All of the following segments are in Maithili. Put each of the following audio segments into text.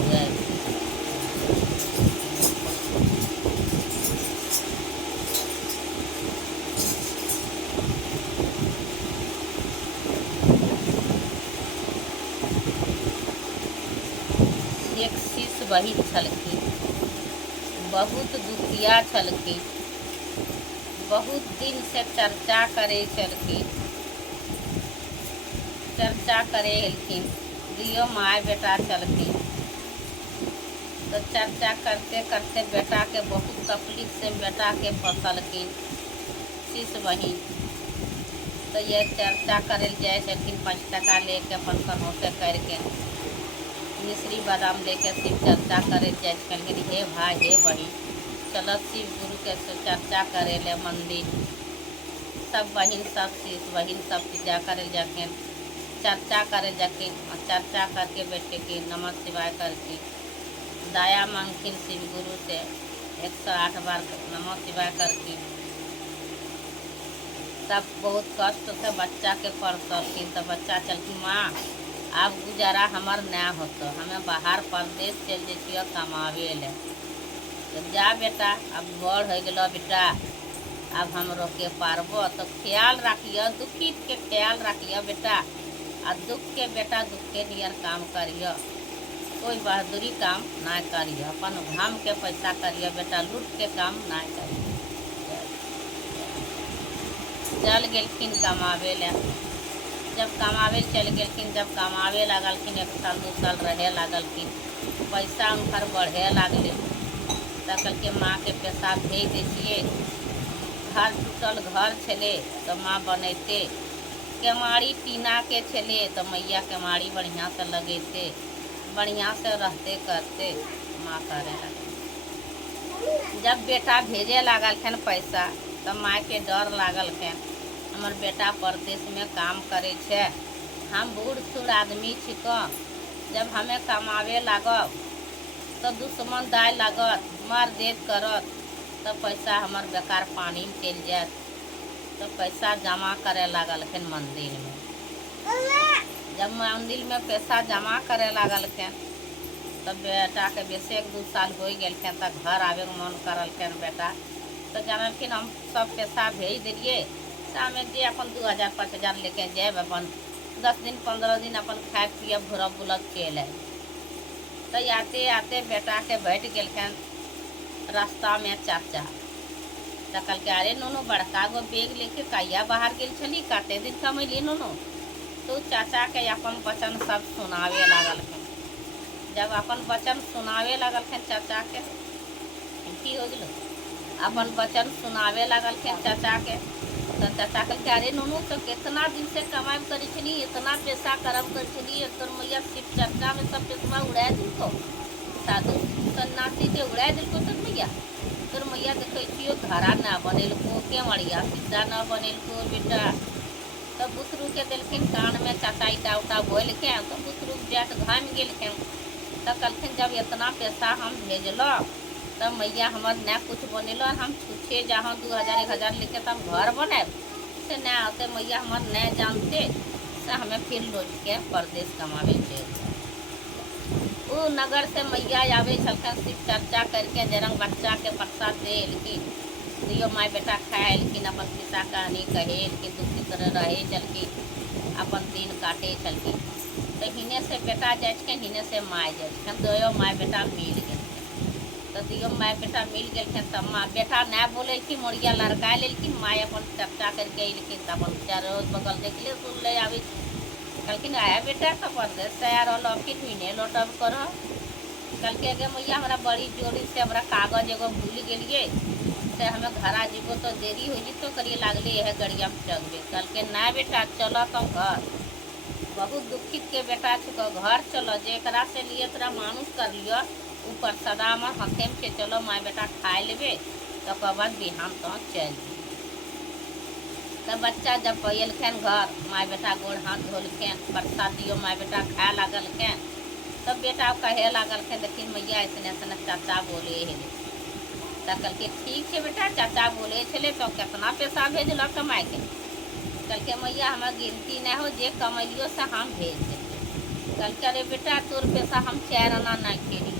जय एक शीश बहिन छलखिन, बहुत दुखिया छलखिन, बहुत दिन से चर्चा करे छलखिन, चर्चा करे एलखिन, दियो माय बेटा चलखिन। तो चर्चा करते करते बेटा के बहुत तकलीफ से बेटा के फंसलखिन शीश बहिन। तो ये चर्चा करे जाए छलखिन, 5 टका लेके अपन समोसे करके मिश्री बादाम लेके शिव चर्चा करे जाए छलखिन। हे भाई हे बहिन, चलो शिव गुरु के चर्चा करे ले मंदिर। सब बहिन सब शीश बहिन सब पूजा करे जाके चर्चा करे जाके चर्चा करके बैठे की नमः शिवाय करके दया मांगखिन शिव गुरु से 108 बार नमः शिवाय करके। तब बहुत कष्ट से बच्चा के पढ़लखिन। तो बच्चा चलखिन, माँ अब गुजारा हमार ना होतो, हमें बाहर परदेश चल जैतियो कमावे ले। तो जा बेटा, अब बड़ हो गलो बेटा, अब हम रोके पारबो। तो ख्याल रखियो, दुखित के ख्याल रखियो बेटा। आ दुख के बेटा दुख के नियर काम करियो, कोई बहादुरी काम ना करियो, अपन घाम के पैसा करियो बेटा, लूट के काम ना करियो। चल गेलखिन कमावे ले। जब कमावे चल गेलखिन, जब कमावे लगलखिन 1 साल 2 साल रहे लगलखिन, पैसा उनकर बढ़े लगले। तो कहलके माँ के पैसा भेज दीजिए। घर टूटल घर छले तो माँ बनैते, केमाड़ी टीना के छले तो मैया केमाड़ी बढ़िया से लगेते, बढ़िया से रहते करते माँ करे लगे। जब बेटा भेजे लागलखिन पैसा तो माँ के डर लागलखिन, हमर बेटा परदेश में काम करे छे, हम बूढ़ सूढ़ आदमी छिको, जब हमें कमावे लागब तो दुश्मन दाय लागत, मार देत करत, तो पैसा हमर बेकार पानी में चल जात। तो पैसा जमा करे लागलखिन मंदिर में। जब मंदिर में पैसा जमा करे लागलखिन तब बेटा के बेसे 1-2 साल हो गेलखिन। तो घर आवे के मन करलखिन बेटा। तो जानलखिन हम सब पैसा भेज दिलिए, शाम में जे अपन 2000-5000 लेके जाए, अपन 10 दिन 15 दिन अपन खाए पिए घूरब बुलब चल आए। तो आते आते बेटा के बैठ गेलखिन रास्ता में चाचा। तो कहलके, अरे नोनो बड़का गो बैग लेके कहिया बाहर गेल छली, काते दिन कमैली नोनो। तो चाचा के अपन वचन सब सुनावे लागलखिन। जब अपन वचन सुनावे लागलखिन चाचा के, की हो गेलो, अपन वचन सुनावे लागलखिन चाचा के। तो चाचा कहलके, अरे नोनो तो कितना दिन से कमाई करी छली, इतना पैसा करब कर छली, तोर मैया शिव चर्चा में सब पैसा उड़ा दिलको, साधु सन्यासी के उड़ा दिलको तोर मैया। तोर मैया देखियो घरा ना बनेलको, केवड़िया सीधा ना बनेलको बेटा। तो बुतरू के दिलखिन कान में चाचा ईटा उटा बोल के, तो बुतरू जाट घाम गेलखिन। तो कहलखिन, जब इतना पैसा हम भेजलो तो मैया हमर ना कुछ बनेलो, हम छुछे जहाँ 2000-1000 लेके तब घर बनाए से ना होते, मैया हमर न जानते से हमें फिर लौट के परदेश कमावे चल। वो नगर से मैया आवे छलखिन शिव चर्चा करके, जरंग बच्चा के प्रसाद दे एलखिन, दियो माय बेटा खाए एलखिन, अपन पिता कहानी कहे एलखिन, दुखी तरह रहे चलखिन, अपन दिन काटे चलखिन। तो हिने से बेटा जाए, हिने से माय जाए, दोयो माय बेटा मिल गए। तो दियो माय बेटा मिल गए। तब माँ बेटा ना बोले कि मोड़िया लड़का लेकिन माय अपन चर्चा करके अलिन, तब अपन चारो बगल देख ले सुन ले आवे। कहलखिन, आया बेटा तो परदेश से आया रहो, फिर महीने लौटब करो। कहलके, अगे मैया हमारा बड़ी जोड़ी से हमारा कागज एगो भूल गलिए से हमें घर आ जीबो तो देरी हो तो करिए लागले यह गड़िया में चलबे। कहलके, ना बेटा चलो तो घर, बहुत दुखित के बेटा छुको, घर चलो, जेकरा से लिए तोरा मानुष कर लियो, ऊपर सदा में हकेम के चलो माय बेटा खाए लेबे, तो कहब बिहान तो चल। तो बच्चा जब पैलखिन घर, माय बेटा गोड़ हाथ धोलखिन, प्रसाद दियो माय बेटा खाए लागलखिन। तब बेटा कहे लागलखिन, देखिन मैया ऐसे ऐसे चाचा बोले है। तो कहलके, ठीक है बेटा, चाचा बोले छले तो कितना पैसा भेजल कमाए के। कहलके, मैया हमें गिनती नहीं हो, जे कमैलियो से हम भेज देते। कल के अरे बेटा तोर पैसा हम 4 आना नहीं खेली,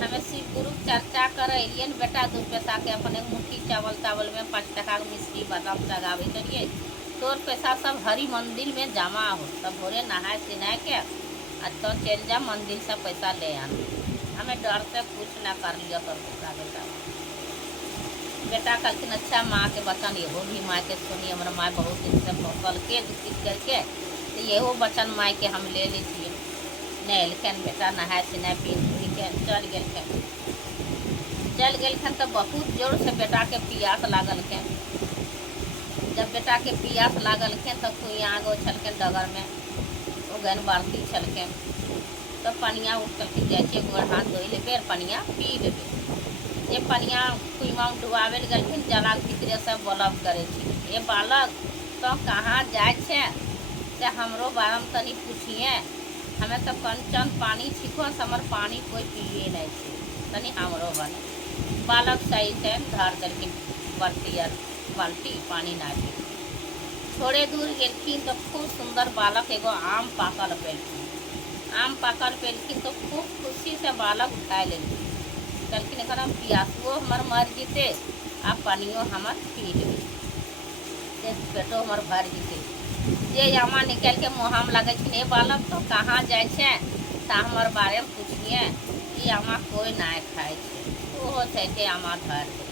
हमें शिव गुरु चर्चा कर अलिए न बेटा, 2 पैसा के अपने मुट्ठी चावल में 5 टका के मिश्री बादाम लगावे करिए, तोर पैसा सब हरी मंदिर में जमा हो, तब भोरे नहाए सिनाए के तो चल जा मंदिर से पैसा ले आना। हमें डर से कुछ ना कर लिया तोर पैसा बेटा। बेटा कहलखिन अच्छा माँ के वचन यहो भी माँ के सुनी, हमारा माँ बहुत दिन से कल के दुखित करके, तो यहो वचन माँ के हम ले लीजिए। नहलखन बेटा नहाए सिनाए पीन पी के चल गेलखन तो बहुत जोर से बेटा के पियास लागल के। जब बेटा के पियास लागल के तो कोई आगो छलके डगर में वो गन बाल्टी छलके, तो पनिया उठ के जाए गोड़ हाथ धोई लेबे और पनिया पी लेबे। ये पनिया कुआं में डुबावे गलखिन, जला भीतरे से बोलब करे ये बालक तो कहाँ जाए छे से हमरो बारे में तनी पूछिए, हमें तो कंचन पानी छिको, हमर पानी कोई पिए नहीं छे, तनी हमरो बने। बालक सही से धर देलखिन बाल्टी पानी ना पी। थोड़े दूर गेलखिन तो खूब सुंदर बालक एगो आम पाकल पेलखिन तो खूब खुशी से बालक उठाए लेलखिन। कहलखिन एक पियासुओ हमर मर जीते आ पानियो हमर पी लेबे, पेटो हमर भर जीते। ये आमा निकल के मुँह में लगे ए बालक तो कहाँ जाए छे तो हमर बारे में पूछिए, ये आमा कोई ना खाए छे, ओहो छै आमा धर दे।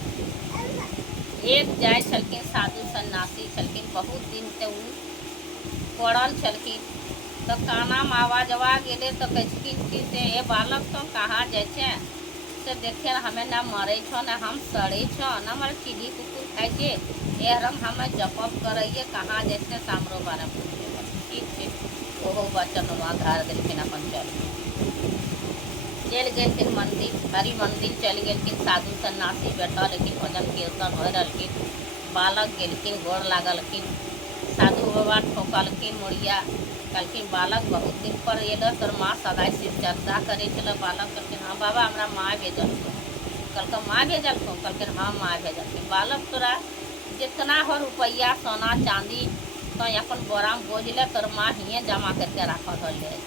एक जाए छलखिन साधु सन्यासी छलखिन, बहुत दिन से उ पड़ल छलखिन, तो काना में आवाज गेले तो कहलखिन कि से ए बालक तो कहाँ जाए छे से देखे हमें ना मरे छो ना हम सड़े छो ना हमारे चिड़ी कुकुर खाए छे, एहरम हमें जपप करइए कहाँ जैसे सामरो बारे पूछे। ठीक है ओहो बचन वहाँ घर दिलखिन अपन चल गेलखिन मंदिर, हरी मंदिर चल गेलखिन। साधु सन्यासी बैठल लेकिन भजन कीर्तन हो रहलखिन। बालक गेलखिन गोड़ लागलखिन, साधु बाबा ठोकलखिन मुड़िया, कहलखिन बालक बहुत दिन पर अल तोर माँ सदाई शिव चर्चा करे चल। बालक कहलखिन हाँ बाबा हमारा माँ भेजल छो। कहलक माँ भेजल छो? कहलखिन हाँ माँ भेजल। बालक तोरा जितना हो रुपया सोना चांदी तो अपन बोरा में बोझ ले, तोर माँ हिये जमा करके रखल हो ले।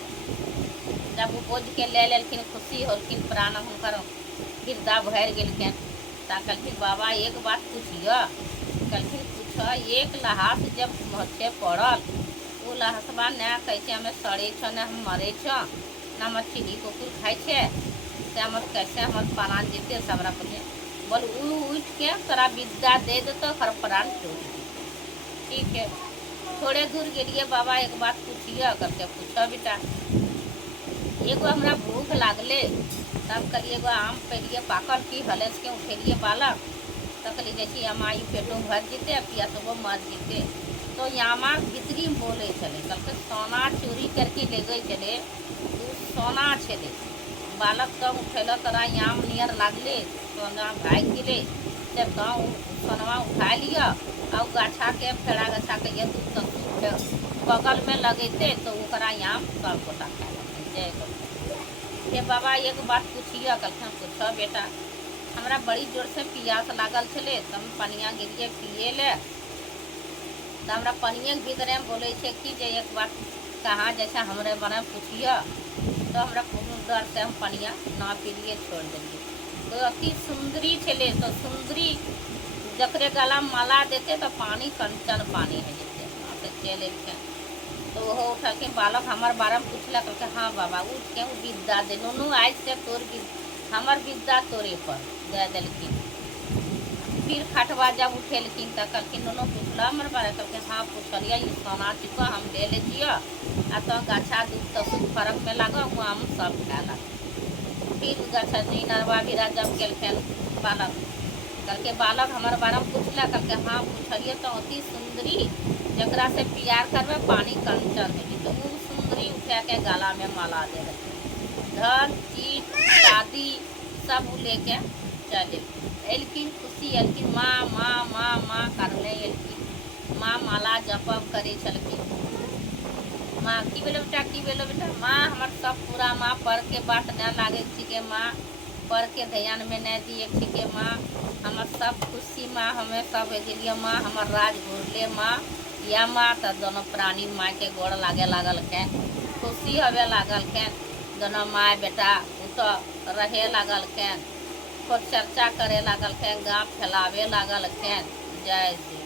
जब वो बोझ के ले लेलखिन खुशी होलखिन, प्राण हुनकर गिरदा भर गेलखिन। ता कहलखिन बाबा एक बात पूछिए? कहलखिन पूछ। एक लहास जब मुझे पड़ल वो लहसबा न कैसे हमें सड़े छो न हम मरे छो न हमार चिड़ी कुकुर खाए छे से हमार कैसे हमार प्राण जीते सबरा पड़े बोल उठ के तोरा विद्या दे दे तो हर प्राण छूट। ठीक है थोड़े दूर गेलिए बाबा एक बात पूछिए करके पूछो बेटा। एगो हमरा भूख लागले तब कहलिए एगो आम पेलिए पाकल की हलेस के उठेलिए बालक तो कहलिए जैसे हमारी पेटों भर जीते पियासबो मर जीते। तो यामा भीतरी बोले चले कल सोना चोरी करके ले गए चले तू सोना छे बालक तब उठेल तोरा याम नियर लागले सोना भाग गिले जब गाँव सोनवा उठा लिया और गाछा के फेड़ा गछा के ये बगल में लगेते तो ओकरा याम सब गोटा खा जय ये बाबा एक बात पूछिए? कहलखिन पूछ बेटा। हमरा बड़ी जोर से पियास लागल छे तब पनिया गिरिए पिए ले तो हमरा पनिए के भीतर में बोले छे कि जे एक बात कहाँ जैसे हमरे बने पूछिए तो हमरा डर से हम पनिया ना पीलिए छोड़ देंगे। तो अति सुंदरी छे तो सुंदरी जकरे गला माला देते तो पानी कंचन पानी है जैसे चले तो वो उठा के बालक हमार बारे में पूछला करके हाँ बाबा उठ के वो विद्या दे नुनू आज से तोर हमार विद्या तोरे पर दे दिलखिन। फिर खटवा जब उठेलखिन तो कहलखिन नुनू पूछला हमार बारे करके हाँ पूछलिए ये सोना चिको हम ले लीजिए आ तो गाछा दूध तो कुछ फर्क में लगा वो हम सब खाला। फिर गाछा नरवा भीरा जब गेलखिन बालक करके बालक हमारे बारे में पूछला करके हाँ पूछलिए तो अति सुंदरी जकरा से प्यार करवे पानी कंचन है तो वो सुंदरी उठा के गला में माला दे रहे धन चीज शादी सब लेके चले एलकिन खुशी एलकिन माँ माँ माँ माँ करने एलकिन माँ माला जपब करे चलकिन माँ की बेलो बेटा माँ हमार सब पूरा माँ पढ़ के बात न लागे छिके माँ पढ़ के ध्यान में न दिए छिके माँ हमार सब खुशी माँ हमें सब दिलिए माँ हमार राज घूरले माँ या माँ तो दोनों प्राणी माँ के गोड़ लागे लागल के, खुशी हवे लागल के, दोनों माँ बेटा उ तो रहे लागल के, खूब चर्चा करे लागल के, गाँव फैलावे लागल के। जय श्री